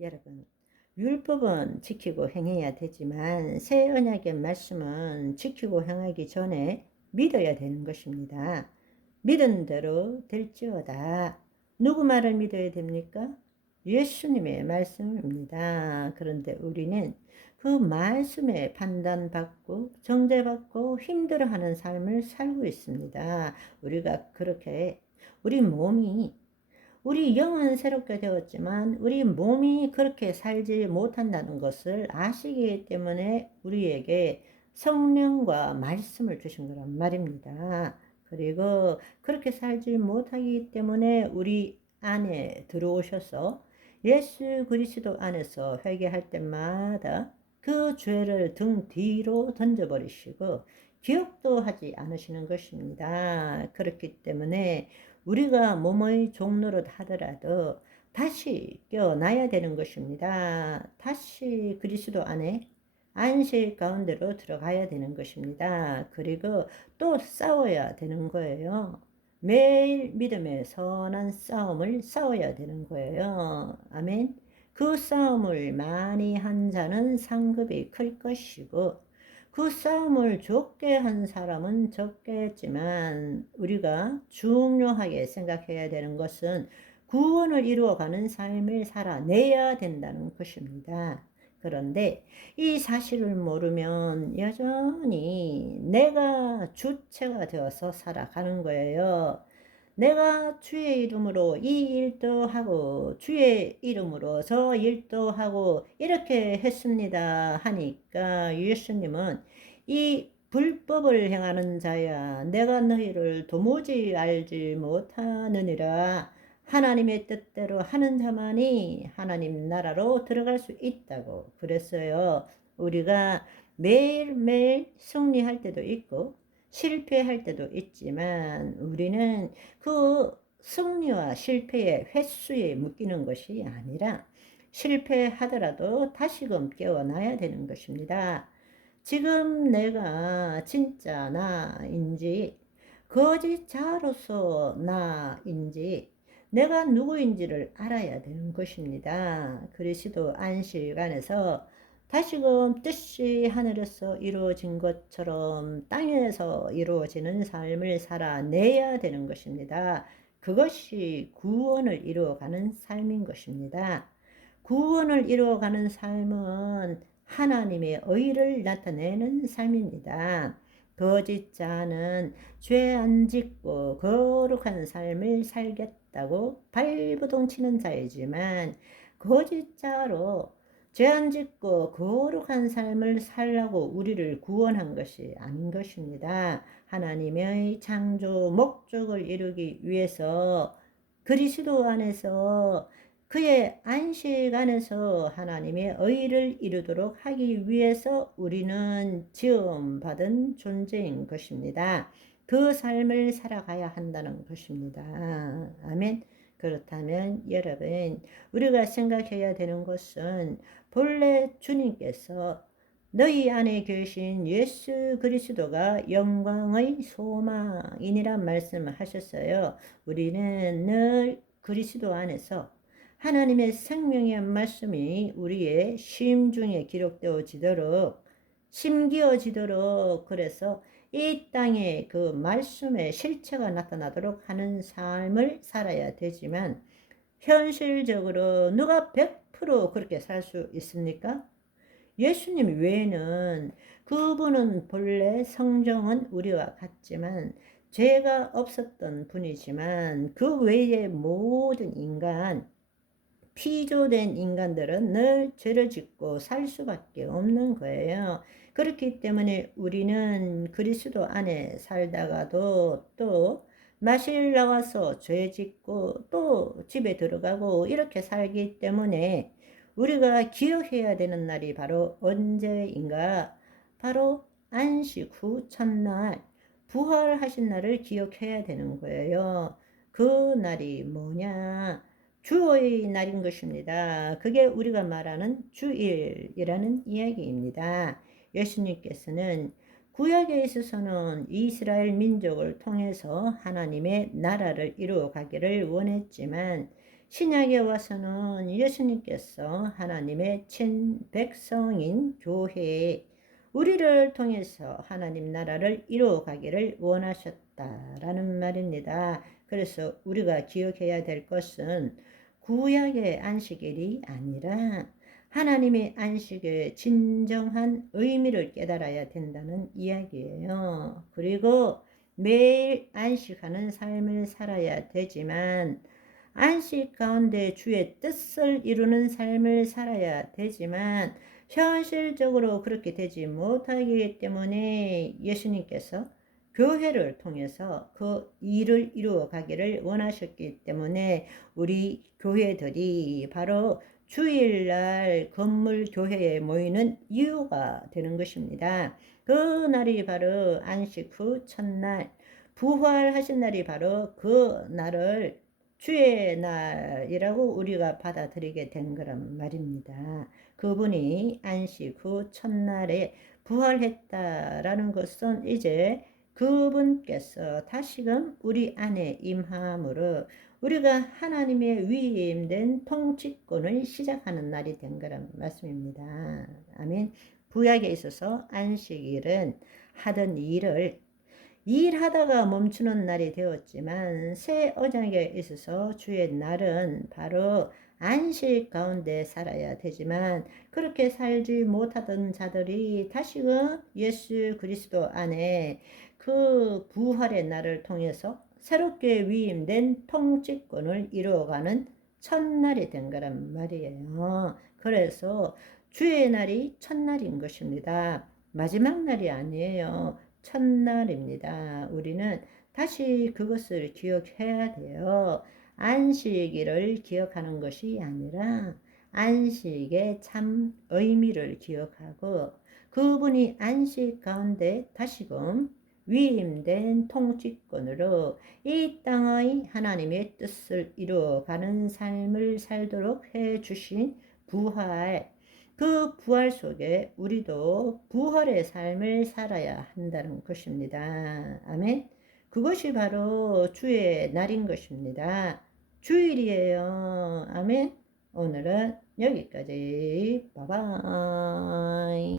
여러분, 율법은 지키고 행해야 되지만 새 언약의 말씀은 지키고 행하기 전에 믿어야 되는 것입니다. 믿은 대로 될지어다. 누구 말을 믿어야 됩니까? 예수님의 말씀입니다. 그런데 우리는 그 말씀에 판단받고 정죄받고 힘들어하는 삶을 살고 있습니다. 우리가 그렇게 우리 영은 새롭게 되었지만 우리 몸이 그렇게 살지 못한다는 것을 아시기 때문에 우리에게 성령과 말씀을 주신 거란 말입니다. 그리고 그렇게 살지 못하기 때문에 우리 안에 들어오셔서 예수 그리스도 안에서 회개할 때마다 그 죄를 등 뒤로 던져버리시고 기억도 하지 않으시는 것입니다. 그렇기 때문에 우리가 몸의 종노릇 하더라도 다시 깨어나야 되는 것입니다. 다시 그리스도 안에 안식 가운데로 들어가야 되는 것입니다. 그리고 또 싸워야 되는 거예요. 매일 믿음의 선한 싸움을 싸워야 되는 거예요. 아멘. 그 싸움을 많이 한 자는 상급이 클 것이고 그 싸움을 적게 한 사람은 적게 했지만 우리가 중요하게 생각해야 되는 것은 구원을 이루어가는 삶을 살아내야 된다는 것입니다. 그런데 이 사실을 모르면 여전히 내가 주체가 되어서 살아가는 거예요. 내가 주의 이름으로 이 일도 하고 주의 이름으로 저 일도 하고 이렇게 했습니다 하니까 예수님은 이 불법을 행하는 자야 내가 너희를 도무지 알지 못하느니라. 하나님의 뜻대로 하는 자만이 하나님 나라로 들어갈 수 있다고 그랬어요. 우리가 매일매일 승리할 때도 있고 실패할 때도 있지만 우리는 그 승리와 실패의 횟수에 묶이는 것이 아니라 실패하더라도 다시금 깨어나야 되는 것입니다. 지금 내가 진짜 나인지 거짓 자로서 나인지 내가 누구인지를 알아야 되는 것입니다. 그리스도 안식 안에서 다시금 뜻이 하늘에서 이루어진 것처럼 땅에서 이루어지는 삶을 살아내야 되는 것입니다. 그것이 구원을 이루어가는 삶인 것입니다. 구원을 이루어가는 삶은 하나님의 의를 나타내는 삶입니다. 거짓자는 죄 안 짓고 거룩한 삶을 살겠다고 발부동 치는 자이지만 거짓자로 죄 안 짓고 거룩한 삶을 살라고 우리를 구원한 것이 아닌 것입니다. 하나님의 창조 목적을 이루기 위해서 그리스도 안에서 그의 안식 안에서 하나님의 의를 이루도록 하기 위해서 우리는 지음받은 존재인 것입니다. 그 삶을 살아가야 한다는 것입니다. 아멘. 그렇다면 여러분, 우리가 생각해야 되는 것은 본래 주님께서 너희 안에 계신 예수 그리스도가 영광의 소망이니란 말씀을 하셨어요. 우리는 늘 그리스도 안에서 하나님의 생명의 말씀이 우리의 심중에 기록되어지도록 심기어지도록 그래서 이 땅에 그 말씀의 실체가 나타나도록 하는 삶을 살아야 되지만 현실적으로 누가 100% 그렇게 살 수 있습니까? 예수님 외에는 그분은 본래 성정은 우리와 같지만 죄가 없었던 분이지만 그 외의 모든 인간 피조된 인간들은 늘 죄를 짓고 살 수밖에 없는 거예요. 그렇기 때문에 우리는 그리스도 안에 살다가도 또 마실 나와서 죄 짓고 또 집에 들어가고 이렇게 살기 때문에 우리가 기억해야 되는 날이 바로 언제인가? 바로 안식 후 첫날 부활하신 날을 기억해야 되는 거예요. 그 날이 뭐냐? 주의 날인 것입니다. 그게 우리가 말하는 주일이라는 이야기입니다. 예수님께서는 구약에 있어서는 이스라엘 민족을 통해서 하나님의 나라를 이루어 가기를 원했지만 신약에 와서는 예수님께서 하나님의 친백성인 교회에 우리를 통해서 하나님 나라를 이루어가기를 원하셨다라는 말입니다. 그래서 우리가 기억해야 될 것은 구약의 안식일이 아니라 하나님의 안식의 진정한 의미를 깨달아야 된다는 이야기예요. 그리고 매일 안식하는 삶을 살아야 되지만 안식 가운데 주의 뜻을 이루는 삶을 살아야 되지만 현실적으로 그렇게 되지 못하기 때문에 예수님께서 교회를 통해서 그 일을 이루어 가기를 원하셨기 때문에 우리 교회들이 바로 주일날 건물 교회에 모이는 이유가 되는 것입니다. 그 날이 바로 안식 후 첫날, 부활하신 날이 바로 그 날을 주의 날이라고 우리가 받아들이게 된 거란 말입니다. 그분이 안식 후 첫날에 부활했다라는 것은 이제 그분께서 다시금 우리 안에 임함으로 우리가 하나님의 위임된 통치권을 시작하는 날이 된 거란 말씀입니다. 아멘. 구약에 있어서 안식일은 하던 일을 일하다가 멈추는 날이 되었지만 새 언약에 있어서 주의 날은 바로 안식 가운데 살아야 되지만 그렇게 살지 못하던 자들이 다시금 예수 그리스도 안에 그 부활의 날을 통해서 새롭게 위임된 통치권을 이루어가는 첫날이 된 거란 말이에요. 그래서 주의 날이 첫날인 것입니다. 마지막 날이 아니에요. 첫날입니다. 우리는 다시 그것을 기억해야 돼요. 안식일을 기억하는 것이 아니라 안식의 참 의미를 기억하고 그분이 안식 가운데 다시금 위임된 통치권으로 이 땅의 하나님의 뜻을 이루어가는 삶을 살도록 해주신 부활, 그 부활 속에 우리도 부활의 삶을 살아야 한다는 것입니다. 아멘. 그것이 바로 주의 날인 것입니다. 주일이에요. 아멘. 오늘은 여기까지. 바이바이.